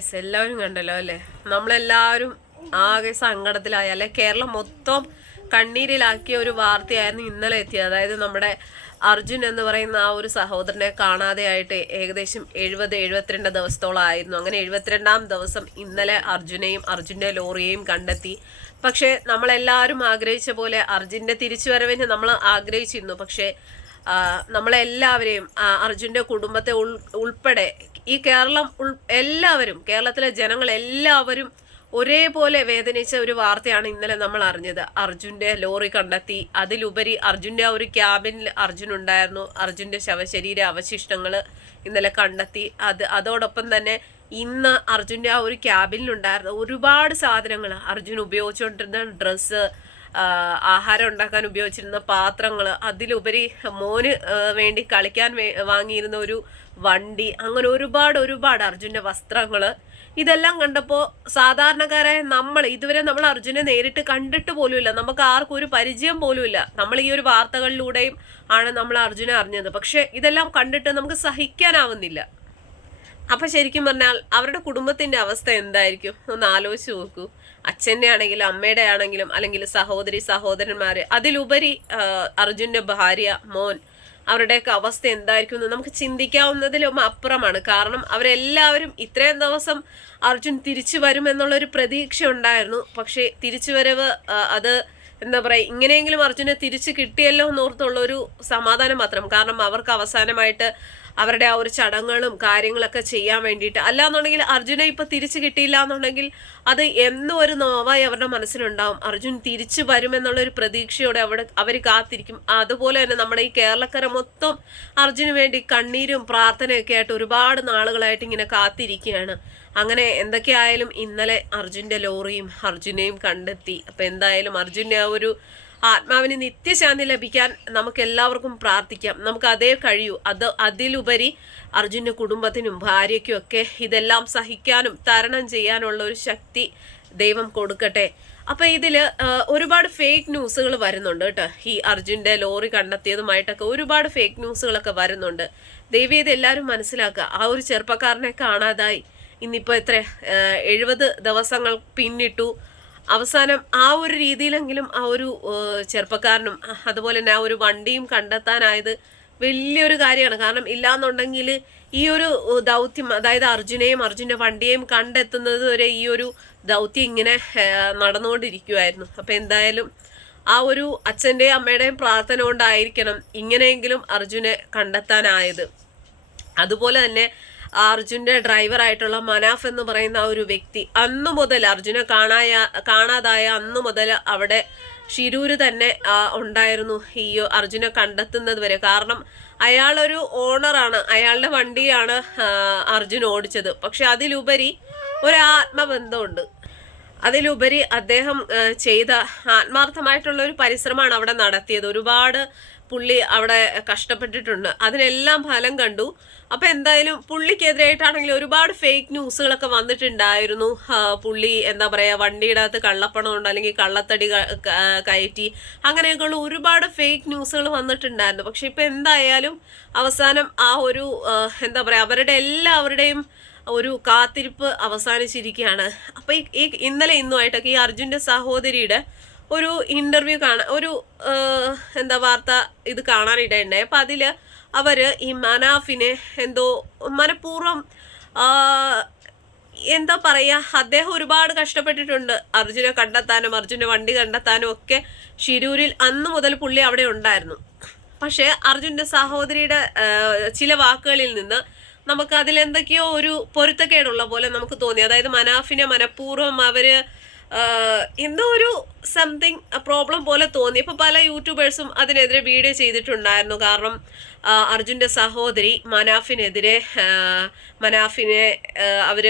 Guys എല്ലാവരും കണ്ടല്ലോ അല്ലേ? നമ്മളെല്ലാവരും ആകെ സങ്കടത്തിലായി. അല്ലെ കേരളം മൊത്തം കണ്ണീരിലാക്കിയ ഒരു വാർത്തയായിരുന്നു ഇന്നലെ എത്തിയത്. അതായത് നമ്മുടെ അർജുൻ എന്ന് പറയുന്ന ആ ഒരു സഹോദരനെ കാണാതെയായിട്ട് ഏകദേശം എഴുപത് എഴുപത്തിരണ്ട് ദിവസത്തോളം ആയിരുന്നു. അങ്ങനെ എഴുപത്തിരണ്ടാം ദിവസം ഇന്നലെ അർജുനെയും അർജുന്റെ ലോറിയെയും കണ്ടെത്തി. പക്ഷേ നമ്മളെല്ലാവരും ആഗ്രഹിച്ച പോലെ അർജുന്റെ തിരിച്ചുവരവിന് നമ്മൾ ആഗ്രഹിച്ചിരുന്നു. പക്ഷേ നമ്മളെല്ലാവരെയും അർജുന്റെ കുടുംബത്തെ ഉൾ ഉൾപ്പെടെ ഈ കേരളം ഉൾ എല്ലാവരും കേരളത്തിലെ ജനങ്ങൾ എല്ലാവരും ഒരേപോലെ വേദനിച്ച ഒരു വാർത്തയാണ് ഇന്നലെ നമ്മൾ അറിഞ്ഞത്. അർജുന്റെ ലോറി കണ്ടെത്തി. അതിലുപരി അർജുന്റെ ആ ഒരു ക്യാബിനിൽ അർജുൻ ഉണ്ടായിരുന്നു. അർജുന്റെ ശവശരീര അവശിഷ്ടങ്ങൾ ഇന്നലെ കണ്ടെത്തി. അത് അതോടൊപ്പം തന്നെ ഇന്ന് അർജുന്റെ ആ ഒരു ക്യാബിനിലുണ്ടായിരുന്ന ഒരുപാട് സാധനങ്ങൾ അർജുൻ ഉപയോഗിച്ചുകൊണ്ടിരുന്ന ഡ്രസ്സ് ആഹാരം ഉണ്ടാക്കാൻ ഉപയോഗിച്ചിരുന്ന പാത്രങ്ങൾ അതിലുപരി മോന് വേണ്ടി കളിക്കാൻ വാങ്ങിയിരുന്ന ഒരു വണ്ടി അങ്ങനെ ഒരുപാട് ഒരുപാട് അർജുന്റെ വസ്ത്രങ്ങൾ ഇതെല്ലാം കണ്ടപ്പോൾ സാധാരണക്കാരായ നമ്മൾ ഇതുവരെ നമ്മൾ അർജുനെ നേരിട്ട് കണ്ടിട്ട് പോലുമില്ല. നമുക്ക് ആർക്കും ഒരു പരിചയം പോലുമില്ല. നമ്മൾ ഈ ഒരു വാർത്തകളിലൂടെയും ആണ് നമ്മൾ അർജുനെ അറിഞ്ഞത്. പക്ഷേ ഇതെല്ലാം കണ്ടിട്ട് നമുക്ക് സഹിക്കാനാവുന്നില്ല. അപ്പൊ ശരിക്കും പറഞ്ഞാൽ അവരുടെ കുടുംബത്തിന്റെ അവസ്ഥ എന്തായിരിക്കും? ഒന്ന് ആലോചിച്ച് നോക്കൂ. അച്ഛന്റെ ആണെങ്കിലും അമ്മയുടെ ആണെങ്കിലും അല്ലെങ്കിൽ സഹോദരി സഹോദരന്മാര് അതിലുപരി അർജുന്റെ ഭാര്യ മോൻ അവരുടെയൊക്കെ അവസ്ഥ എന്തായിരിക്കും എന്ന് നമുക്ക് ചിന്തിക്കാവുന്നതിലും അപ്പുറമാണ്. കാരണം അവരെല്ലാവരും ഇത്രയും ദിവസം അർജുൻ തിരിച്ചു വരും എന്നുള്ളൊരു പ്രതീക്ഷ ഉണ്ടായിരുന്നു. പക്ഷേ തിരിച്ചുവരവ് വരവ് അത് എന്താ പറയുക ഇങ്ങനെയെങ്കിലും അർജുനെ തിരിച്ചു കിട്ടിയല്ലോ എന്നോർത്തുള്ള ഒരു സമാധാനം മാത്രം. കാരണം അവർക്ക് അവസാനമായിട്ട് അവരുടെ ആ ഒരു ചടങ്ങുകളും കാര്യങ്ങളൊക്കെ ചെയ്യാൻ വേണ്ടിയിട്ട്. അല്ലാന്നുണ്ടെങ്കിൽ അർജുനെ ഇപ്പം തിരിച്ചു കിട്ടിയില്ല എന്നുണ്ടെങ്കിൽ അത് എന്നും ഒരു നോവായി അവരുടെ മനസ്സിലുണ്ടാവും. അർജുൻ തിരിച്ചു വരുമെന്നുള്ളൊരു പ്രതീക്ഷയോടെ അവിടെ അവർ കാത്തിരിക്കും. അതുപോലെ തന്നെ നമ്മുടെ ഈ കേരളക്കര മൊത്തം അർജുന് വേണ്ടി കണ്ണീരും പ്രാർത്ഥനയൊക്കെ ആയിട്ട് ഒരുപാട് നാളുകളായിട്ട് ഇങ്ങനെ കാത്തിരിക്കുകയാണ്. അങ്ങനെ എന്തൊക്കെയായാലും ഇന്നലെ അർജുന്റെ ലോറിയും അർജുനെയും കണ്ടെത്തി. അപ്പം എന്തായാലും അർജുന്റെ ആ ഒരു ആത്മാവിന് നിത്യശാന്തി ലഭിക്കാൻ നമുക്ക് എല്ലാവർക്കും പ്രാർത്ഥിക്കാം. നമുക്ക് അതേ കഴിയൂ. അത് അതിലുപരി അർജുന്റെ കുടുംബത്തിനും ഭാര്യയ്ക്കും ഒക്കെ ഇതെല്ലാം സഹിക്കാനും തരണം ചെയ്യാനുള്ള ഒരു ശക്തി ദൈവം കൊടുക്കട്ടെ. അപ്പൊ ഇതിൽ ഒരുപാട് ഫേക്ക് ന്യൂസുകൾ വരുന്നുണ്ട് കേട്ടോ. ഈ അർജുന്റെ ലോറി കണ്ടെത്തിയതുമായിട്ടൊക്കെ ഒരുപാട് ഫേക്ക് ന്യൂസുകളൊക്കെ വരുന്നുണ്ട്. ദൈവം ഇത് എല്ലാവരും മനസ്സിലാക്കുക. ആ ഒരു ചെറുപ്പക്കാരനെ കാണാതായി. ഇന്നിപ്പോ എത്ര എഴുപത് ദിവസങ്ങൾ പിന്നിട്ടു. അവസാനം ആ ഒരു രീതിയിലെങ്കിലും ആ ഒരു ചെറുപ്പക്കാരനും അതുപോലെ തന്നെ ആ ഒരു വണ്ടിയും കണ്ടെത്താനായത് വലിയൊരു കാര്യമാണ്. കാരണം ഇല്ലാന്നുണ്ടെങ്കിൽ ഈ ഒരു ദൗത്യം അതായത് അർജുനെയും അർജുന്റെ വണ്ടിയെയും കണ്ടെത്തുന്നത് വരെ ഈ ഒരു ദൗത്യം ഇങ്ങനെ നടന്നുകൊണ്ടിരിക്കുമായിരുന്നു അപ്പം എന്തായാലും ആ ഒരു അച്ഛന്റെയും അമ്മയുടെയും പ്രാർത്ഥന കൊണ്ടായിരിക്കണം ഇങ്ങനെയെങ്കിലും അർജുനെ കണ്ടെത്താനായത്. അതുപോലെ തന്നെ ആ ഡ്രൈവറായിട്ടുള്ള മനാഫ് എന്ന് പറയുന്ന ആ ഒരു വ്യക്തി അന്നു മുതൽ അർജുനെ കാണായ കാണാതായ അന്നു മുതൽ അവിടെ ഷിരൂര് തന്നെ ഉണ്ടായിരുന്നു ഈ അർജുനെ കണ്ടെത്തുന്നത് വരെ. കാരണം അയാളൊരു ഓണറാണ് അയാളുടെ വണ്ടിയാണ് അർജുൻ ഓടിച്ചത്. പക്ഷെ അതിലുപരി ഒരു ആത്മബന്ധമുണ്ട്. അതിലുപരി അദ്ദേഹം ചെയ്ത ആത്മാർത്ഥമായിട്ടുള്ള ഒരു പരിശ്രമമാണ് അവിടെ നടത്തിയത്. ഒരുപാട് പുള്ളി അവിടെ കഷ്ടപ്പെട്ടിട്ടുണ്ട്. അതിനെല്ലാം ഫലം കണ്ടു. അപ്പൊ എന്തായാലും പുള്ളിക്കെതിരായിട്ടാണെങ്കിൽ ഒരുപാട് ഫേക്ക് ന്യൂസുകളൊക്കെ വന്നിട്ടുണ്ടായിരുന്നു. പുള്ളി എന്താ പറയാ വണ്ടിയുടെ അകത്ത് കള്ളപ്പണം ഉണ്ട് അല്ലെങ്കിൽ കള്ളത്തടി കയറ്റി അങ്ങനെയൊക്കെയുള്ള ഒരുപാട് ഫേക്ക് ന്യൂസുകൾ വന്നിട്ടുണ്ടായിരുന്നു. പക്ഷെ ഇപ്പൊ എന്തായാലും അവസാനം ആ ഒരു എന്താ പറയാ അവരുടെ എല്ലാവരുടെയും ഒരു കാത്തിരിപ്പ് അവസാനിച്ചിരിക്കുകയാണ്. അപ്പൊ ഈ ഇന്നലെ ഇന്നുമായിട്ടൊക്കെ ഈ അർജുന്റെ സഹോദരിയുടെ ഒരു ഇന്റർവ്യൂ കാണാൻ ഒരു എന്താ വാർത്ത ഇത് കാണാനിടയുണ്ടായി. അപ്പം അതിൽ അവർ ഈ മനാഫിനെ എന്തോ മനഃപൂർവം എന്താ പറയുക അദ്ദേഹം ഒരുപാട് കഷ്ടപ്പെട്ടിട്ടുണ്ട്. അർജുനെ കണ്ടെത്താനും അർജുന്റെ വണ്ടി കണ്ടെത്താനും ഒക്കെ ഷിരൂരിൽ അന്ന് മുതൽ പുള്ളി അവിടെ ഉണ്ടായിരുന്നു. പക്ഷേ അർജുന്റെ സഹോദരിയുടെ ചില വാക്കുകളിൽ നിന്ന് നമുക്ക് അതിൽ എന്തൊക്കെയോ ഒരു പൊരുത്തക്കേടുള്ള പോലെ നമുക്ക് തോന്നി. അതായത് മനാഫിനെ മനഃപൂർവം അവർ ആ, എന്തോ ഒരു സംതിങ് പ്രോബ്ലം പോലെ തോന്നി. ഇപ്പം പല യൂട്യൂബേഴ്സും അതിനെതിരെ വീഡിയോ ചെയ്തിട്ടുണ്ടായിരുന്നു. കാരണം ആ, അർജുന്റെ സഹോദരി മനാഫിനെതിരെ മനാഫിനെ അവർ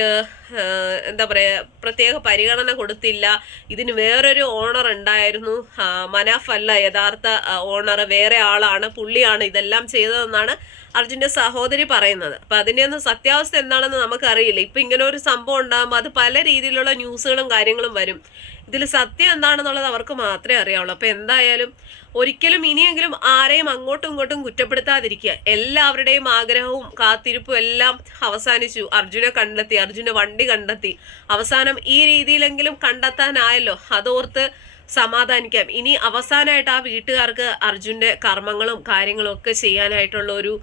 എന്താ പറയുക പ്രത്യേക പരിഗണന കൊടുത്തില്ല. ഇതിന് വേറൊരു ഓണർ ഉണ്ടായിരുന്നു. മനാഫ് അല്ല യഥാർത്ഥ ഓണർ വേറെ ആളാണ് പുള്ളിയാണ് ഇതെല്ലാം ചെയ്തതെന്നാണ് അർജുന്റെ സഹോദരി പറയുന്നത്. അപ്പം അതിന്റെ ഒന്നും സത്യാവസ്ഥ എന്താണെന്ന് നമുക്കറിയില്ല. ഇപ്പം ഇങ്ങനെ ഒരു സംഭവം ഉണ്ടാകുമ്പോൾ അത് പല രീതിയിലുള്ള ന്യൂസുകളും കാര്യങ്ങളും വരും. ഇതിൽ സത്യം എന്താണെന്നുള്ളത് അവർക്ക് മാത്രമേ അറിയാവുള്ളൂ. അപ്പോൾ എന്തായാലും ഒരിക്കലും ഇനിയെങ്കിലും ആരെയും അങ്ങോട്ടും ഇങ്ങോട്ടും കുറ്റപ്പെടുത്താതിരിക്കുക. എല്ലാവരുടെയും ആഗ്രഹവും കാത്തിരിപ്പും എല്ലാം അവസാനിച്ചു. അർജുനെ കണ്ടെത്തി അർജുന വണ്ടി കണ്ടെത്തി. അവസാനം ഈ രീതിയിലെങ്കിലും കണ്ടെത്താനായല്ലോ. അതോർത്ത് സമാധാനിക്കാം. ഇനി അവസാനമായിട്ട് ആ വീട്ടുകാർക്ക് അർജുന്റെ കർമ്മങ്ങളും കാര്യങ്ങളും ഒക്കെ ചെയ്യാനായിട്ടുള്ള ഒരു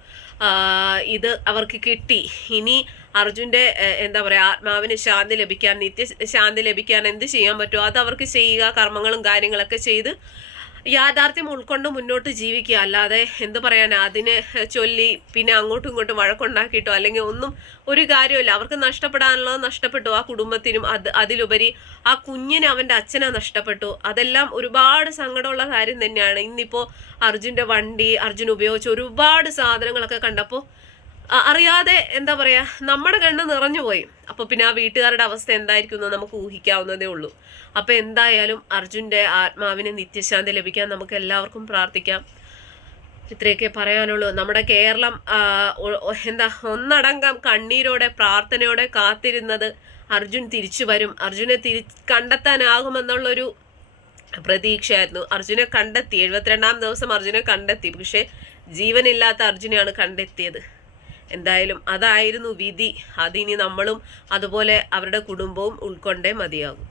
ഇത് അവർക്ക് കിട്ടി. ഇനി അർജുന്റെ എന്താ പറയുക ആത്മാവിന് ശാന്തി ലഭിക്കാൻ നിത്യ ശാന്തി ലഭിക്കാൻ എന്ത് ചെയ്യാൻ പറ്റുമോ അത് അവർക്ക് ചെയ്യുക കർമ്മങ്ങളും കാര്യങ്ങളൊക്കെ ചെയ്ത് യാഥാർത്ഥ്യം ഉൾക്കൊണ്ട് മുന്നോട്ട് ജീവിക്കുക. അല്ലാതെ എന്ത് പറയാൻ അതിനെ ചൊല്ലി പിന്നെ അങ്ങോട്ടും ഇങ്ങോട്ടും വഴക്കുണ്ടാക്കിയിട്ടോ അല്ലെങ്കിൽ ഒന്നും ഒരു കാര്യമില്ല അവർക്ക് നഷ്ടപ്പെടാനുള്ളത് നഷ്ടപ്പെട്ടു. ആ കുടുംബത്തിനും അത് അതിലുപരി ആ കുഞ്ഞിന് അവന്റെ അച്ഛനെ നഷ്ടപ്പെട്ടു. അതെല്ലാം ഒരുപാട് സങ്കടമുള്ള കാര്യം തന്നെയാണ്. ഇന്നിപ്പോൾ അർജുന്റെ വണ്ടി അർജുൻ ഉപയോഗിച്ച് ഒരുപാട് സാധനങ്ങളൊക്കെ കണ്ടപ്പോൾ അറിയാതെ എന്താ പറയാ നമ്മുടെ കണ്ണ് നിറഞ്ഞു പോയി. അപ്പൊ പിന്നെ ആ വീട്ടുകാരുടെ അവസ്ഥ എന്തായിരിക്കും എന്ന് നമുക്ക് ഊഹിക്കാവുന്നതേ ഉള്ളൂ. അപ്പൊ എന്തായാലും അർജുന്റെ ആത്മാവിന് നിത്യശാന്തി ലഭിക്കാൻ നമുക്ക് എല്ലാവർക്കും പ്രാർത്ഥിക്കാം. ഇത്രയൊക്കെ പറയാനുള്ളൂ. നമ്മുടെ കേരളം എന്താ ഒന്നടങ്കം കണ്ണീരോടെ പ്രാർത്ഥനയോടെ കാത്തിരുന്നത് അർജുൻ തിരിച്ചു വരും. അർജുനെ തിരി കണ്ടെത്താനാകുമെന്നുള്ളൊരു പ്രതീക്ഷയായിരുന്നു. അർജുനെ കണ്ടെത്തി. എഴുപത്തിരണ്ടാം ദിവസം അർജുനെ കണ്ടെത്തി. പക്ഷേ ജീവനില്ലാത്ത അർജുനെയാണ് കണ്ടെത്തിയത്. എന്തായാലും അതായിരുന്നു വിധി. അതിനി നമ്മളും അതുപോലെ അവരുടെ കുടുംബവും ഉൾക്കൊണ്ടേ മതിയാകും.